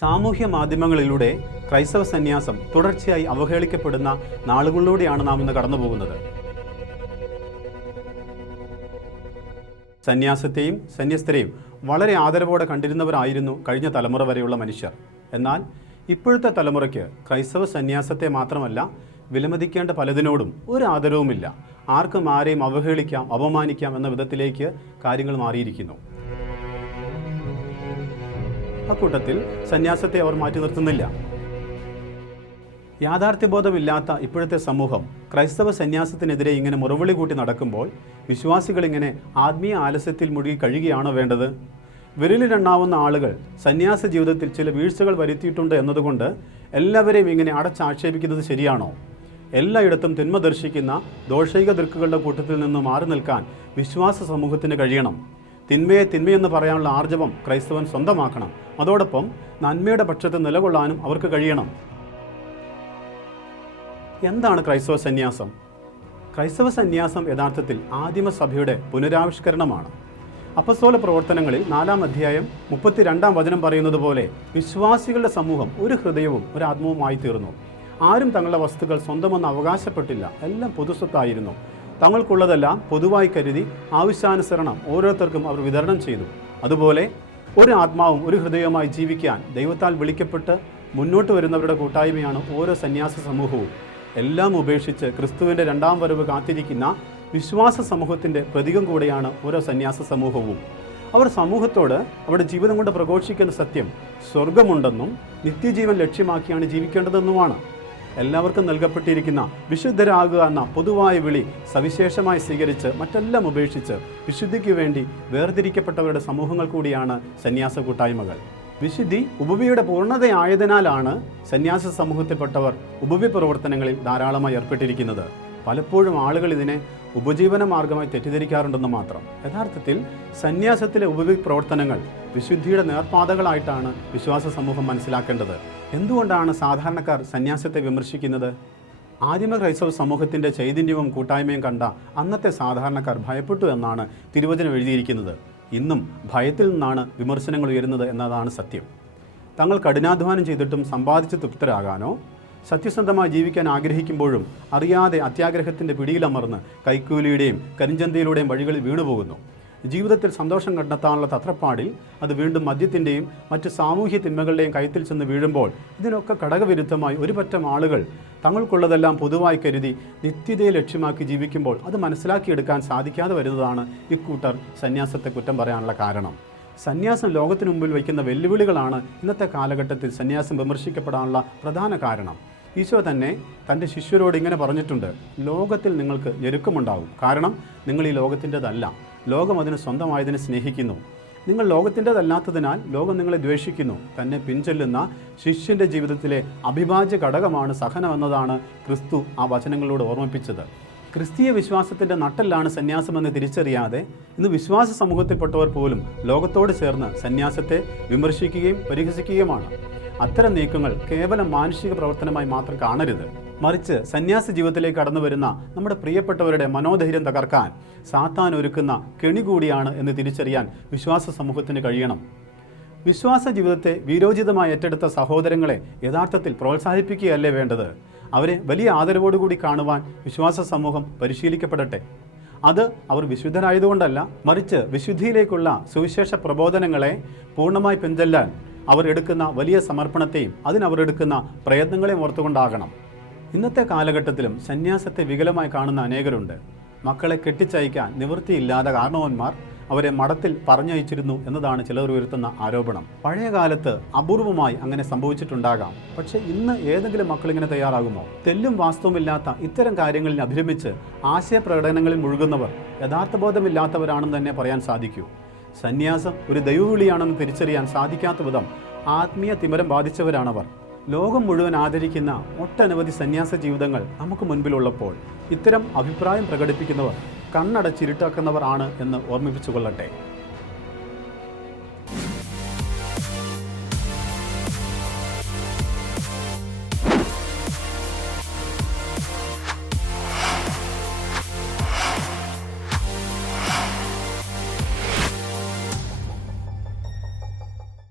സാമൂഹ്യ മാധ്യമങ്ങളിലൂടെ ക്രൈസ്തവ സന്യാസം തുടർച്ചയായി അവഹേളിക്കപ്പെടുന്ന നാളുകളിലൂടെയാണ് നാം ഇന്ന് കടന്നുപോകുന്നത്. സന്യാസത്തെയും സന്യസ്തരെയും വളരെ ആദരവോടെ കണ്ടിരുന്നവരായിരുന്നു കഴിഞ്ഞ തലമുറ വരെയുള്ള മനുഷ്യർ. എന്നാൽ ഇപ്പോഴത്തെ തലമുറയ്ക്ക് ക്രൈസ്തവ സന്യാസത്തെ മാത്രമല്ല വിലമതിക്കേണ്ട പലതിനോടും ഒരു ആദരവുമില്ല. ആർക്കും ആരെയും അവഹേളിക്കാം അപമാനിക്കാം എന്ന വിധത്തിലേക്ക് കാര്യങ്ങൾ മാറിയിരിക്കുന്നു. അക്കൂട്ടത്തിൽ സന്യാസത്തെ അവർ മാറ്റി നിർത്തുന്നില്ല. യാഥാർത്ഥ്യബോധമില്ലാത്ത ഇപ്പോഴത്തെ സമൂഹം ക്രൈസ്തവ സന്യാസത്തിനെതിരെ ഇങ്ങനെ മുറവിളി കൂട്ടി നടക്കുമ്പോൾ വിശ്വാസികൾ ഇങ്ങനെ ആത്മീയ ആലസ്യത്തിൽ മുഴുകി കഴിയുകയാണോ വേണ്ടത്? വിരലിലെണ്ണാവുന്ന ആളുകൾ സന്യാസ ജീവിതത്തിൽ ചില വീഴ്ചകൾ വരുത്തിയിട്ടുണ്ട് എന്നതുകൊണ്ട് എല്ലാവരെയും ഇങ്ങനെ അടച്ചാക്ഷേപിക്കുന്നത് ശരിയാണോ? എല്ലായിടത്തും തിന്മ ദർശിക്കുന്ന ദോഷൈക ദൃക്കുകളുടെ കൂട്ടത്തിൽ നിന്ന് മാറി നിൽക്കാൻ വിശ്വാസ സമൂഹത്തിന് കഴിയണം. തിന്മയെ തിന്മയെന്ന് പറയാനുള്ള ആർജവം ക്രൈസ്തവൻ സ്വന്തമാക്കണം. അതോടൊപ്പം നന്മയുടെ പക്ഷത്ത് നിലകൊള്ളാനും അവർക്ക് കഴിയണം. എന്താണ് ക്രൈസ്തവ സന്യാസം? ക്രൈസ്തവ സന്യാസം യഥാർത്ഥത്തിൽ ആദിമസഭയുടെ പുനരാവിഷ്കരണമാണ്. അപ്പസ്തോല പ്രവർത്തനങ്ങളിൽ നാലാം അധ്യായം മുപ്പത്തിരണ്ടാം വചനം പറയുന്നത് പോലെ വിശ്വാസികളുടെ സമൂഹം ഒരു ഹൃദയവും ഒരു ആത്മവുമായി തീർന്നു ആരും തങ്ങളുടെ വസ്തുക്കൾ സ്വന്തമെന്ന് അവകാശപ്പെട്ടില്ല. എല്ലാം പൊതുസ്വത്തായിരുന്നു. തങ്ങൾക്കുള്ളതെല്ലാം പൊതുവായി കരുതി ആവശ്യാനുസരണം ഓരോരുത്തർക്കും അവർ വിതരണം ചെയ്തു. അതുപോലെ ഒരു ആത്മാവും ഒരു ഹൃദയവുമായി ജീവിക്കാൻ ദൈവത്താൽ വിളിക്കപ്പെട്ട് മുന്നോട്ട് വരുന്നവരുടെ കൂട്ടായ്മയാണ് ഓരോ സന്യാസ സമൂഹവും. എല്ലാം ഉപേക്ഷിച്ച് ക്രിസ്തുവിന്റെ രണ്ടാം വരവ് കാത്തിരിക്കുന്ന വിശ്വാസ സമൂഹത്തിന്റെ പ്രതീകം കൂടെയാണ് ഓരോ സന്യാസ സമൂഹവും. അവർ സമൂഹത്തോട് അവരുടെ ജീവിതം കൊണ്ട് പ്രഘോഷിക്കുന്ന സത്യം സ്വർഗമുണ്ടെന്നും നിത്യജീവൻ ലക്ഷ്യമാക്കിയാണ് ജീവിക്കേണ്ടതെന്നുമാണ്. എല്ലാവർക്കും നൽകപ്പെട്ടിരിക്കുന്ന വിശുദ്ധരാകുക എന്ന പൊതുവായ വിളി സവിശേഷമായി സ്വീകരിച്ച് മറ്റെല്ലാം ഉപേക്ഷിച്ച് വിശുദ്ധിക്ക് വേണ്ടി വേർതിരിക്കപ്പെട്ടവരുടെ സമൂഹങ്ങൾ കൂടിയാണ് സന്യാസ കൂട്ടായ്മകൾ. വിശുദ്ധി ഉപവിയുടെ പൂർണതയായതിനാലാണ് സന്യാസ സമൂഹത്തിൽപ്പെട്ടവർ ഉപവി പ്രവർത്തനങ്ങളിൽ ധാരാളമായി ഏർപ്പെട്ടിരിക്കുന്നത്. പലപ്പോഴും ആളുകൾ ഇതിനെ ഉപജീവന മാർഗമായി തെറ്റിദ്ധരിക്കാറുണ്ടെന്ന് മാത്രം. യഥാർത്ഥത്തിൽ സന്യാസത്തിലെ ഉപവി പ്രവർത്തനങ്ങൾ വിശുദ്ധിയുടെ നേർപ്പാതകളായിട്ടാണ് വിശ്വാസ സമൂഹം മനസ്സിലാക്കേണ്ടത്. എന്തുകൊണ്ടാണ് സാധാരണക്കാർ സന്യാസത്തെ വിമർശിക്കുന്നത്? ആദിമ ക്രൈസ്തവ സമൂഹത്തിന്റെ ചൈതന്യവും കൂട്ടായ്മയും കണ്ട അന്നത്തെ സാധാരണക്കാർ ഭയപ്പെട്ടു എന്നാണ് തിരുവചനം എഴുതിയിരിക്കുന്നത്. ഇന്നും ഭയത്തിൽ നിന്നാണ് വിമർശനങ്ങൾ ഉയരുന്നത് എന്നതാണ് സത്യം. തങ്ങൾ കഠിനാധ്വാനം ചെയ്തിട്ടും സമ്പാദിച്ച് തൃപ്തരാകാനോ? സത്യസന്ധമായി ജീവിക്കാൻ ആഗ്രഹിക്കുമ്പോഴും അറിയാതെ അത്യാഗ്രഹത്തിന്റെ പിടിയിലമർന്ന് കൈക്കൂലിയുടെയും കരിഞ്ചന്തയിലൂടെയും വഴികളിൽ വീണുപോകുന്നു. ജീവിതത്തിൽ സന്തോഷം കണ്ടെത്താനുള്ള തത്രപ്പാടിൽ അത് വീണ്ടും മദ്യത്തിന്റെയും മറ്റ് സാമൂഹ്യ തിന്മകളുടെയും കയത്തിൽ ചെന്ന് വീഴുമ്പോൾ ഇതിനൊക്കെ ഘടകവിരുദ്ധമായി ഒരു പറ്റം ആളുകൾ തങ്ങൾക്കുള്ളതെല്ലാം പൊതുവായി കരുതി നിത്യതയെ ലക്ഷ്യമാക്കി ജീവിക്കുമ്പോൾ അത് മനസ്സിലാക്കിയെടുക്കാൻ സാധിക്കാതെ വരുന്നതാണ് ഇക്കൂട്ടർ സന്യാസത്തെ കുറ്റം പറയാനുള്ള കാരണം. സന്യാസം ലോകത്തിനു മുമ്പിൽ വയ്ക്കുന്ന വെല്ലുവിളികളാണ് ഇന്നത്തെ കാലഘട്ടത്തിൽ സന്യാസം വിമർശിക്കപ്പെടാനുള്ള പ്രധാന കാരണം. ഈശോ തന്നെ തന്റെ ശിഷ്യരോട് ഇങ്ങനെ പറഞ്ഞിട്ടുണ്ട് ലോകത്തിൽ നിങ്ങൾക്ക് ഞെരുക്കമുണ്ടാകും കാരണം നിങ്ങൾ ഈ ലോകത്തിന്റെതല്ല. ലോകം അതിന് സ്വന്തമായതിനെ സ്നേഹിക്കുന്നു. നിങ്ങൾ ലോകത്തിന്റെതല്ലാത്തതിനാൽ ലോകം നിങ്ങളെ ദ്വേഷിക്കുന്നു. തന്നെ പിൻചൊല്ലുന്ന ശിഷ്യന്റെ ജീവിതത്തിലെ അഭിഭാജ്യ ഘടകമാണ് സഹനമെന്നതാണ് ക്രിസ്തു ആ വചനങ്ങളിലൂടെ ഓർമ്മിപ്പിച്ചത്. ക്രിസ്തീയ വിശ്വാസത്തിന്റെ നട്ടെല്ലാണ് സന്യാസമെന്ന് തിരിച്ചറിയാതെ ഇന്ന് വിശ്വാസ സമൂഹത്തിൽപ്പെട്ടവർ പോലും ലോകത്തോട് ചേർന്ന് സന്യാസത്തെ വിമർശിക്കുകയും പരിഹസിക്കുകയുമാണ്. അത്തരം നീക്കങ്ങൾ കേവലം മാനുഷിക പ്രവർത്തനമായി മാത്രം കാണരുത്. മറിച്ച് സന്യാസ ജീവിതത്തിലേക്ക് കടന്നു വരുന്ന നമ്മുടെ പ്രിയപ്പെട്ടവരുടെ മനോധൈര്യം തകർക്കാൻ സാത്താൻ ഒരുക്കുന്ന കെണി കൂടിയാണ് എന്ന് തിരിച്ചറിയാൻ വിശ്വാസ സമൂഹത്തിന് കഴിയണം. വിശ്വാസ ജീവിതത്തെ വീരോചിതമായി ഏറ്റെടുത്ത സഹോദരങ്ങളെ യഥാർത്ഥത്തിൽ പ്രോത്സാഹിപ്പിക്കുകയല്ലേ വേണ്ടത്? അവരെ വലിയ ആദരവോടുകൂടി കാണുവാൻ വിശ്വാസ സമൂഹം പരിശീലിക്കപ്പെടട്ടെ. അത് അവർ വിശുദ്ധരായതുകൊണ്ടല്ല മറിച്ച് വിശുദ്ധിയിലേക്കുള്ള സുവിശേഷ പ്രബോധനങ്ങളെ പൂർണമായി പിൻചെല്ലാൻ അവർ എടുക്കുന്ന വലിയ സമർപ്പണത്തെയും അതിനവർ എടുക്കുന്ന പ്രയത്നങ്ങളെയും ഓർത്തുകൊണ്ടാകണം. ഇന്നത്തെ കാലഘട്ടത്തിലും സന്യാസത്തെ വികലമായി കാണുന്ന അനേകരുണ്ട്. മക്കളെ കെട്ടിച്ചയക്കാൻ നിവൃത്തിയില്ലാതെ കാരണവന്മാർ അവരെ മഠത്തിൽ പറഞ്ഞയച്ചിരുന്നു എന്നതാണ് ചിലർ ഉയർത്തുന്ന ആരോപണം. പഴയ കാലത്ത് അപൂർവമായി അങ്ങനെ സംഭവിച്ചിട്ടുണ്ടാകാം. പക്ഷേ ഇന്ന് ഏതെങ്കിലും മക്കൾ ഇങ്ങനെ തയ്യാറാകുമോ? തെല്ലും വാസ്തവമില്ലാത്ത ഇത്തരം കാര്യങ്ങളിൽ അഭിരമിച്ച് ആശയപ്രകടനങ്ങളിൽ മുഴുകുന്നവർ യഥാർത്ഥബോധമില്ലാത്തവരാണെന്ന് തന്നെ പറയാൻ സാധിക്കൂ. സന്യാസം ഒരു ദൈവവിളിയാണെന്ന് തിരിച്ചറിയാൻ സാധിക്കാത്ത വിധം ആത്മീയ തിമരം ബാധിച്ചവരാണവർ. ലോകം മുഴുവൻ ആദരിക്കുന്ന ഒട്ടനവധി സന്യാസ ജീവിതങ്ങൾ നമുക്ക് മുൻപിലുള്ളപ്പോൾ ഇത്തരം അഭിപ്രായം പ്രകടിപ്പിക്കുന്നവർ കണ്ണടച്ചിരുട്ടാക്കുന്നവർ ആണ് എന്ന് ഓർമ്മിപ്പിച്ചു കൊള്ളട്ടെ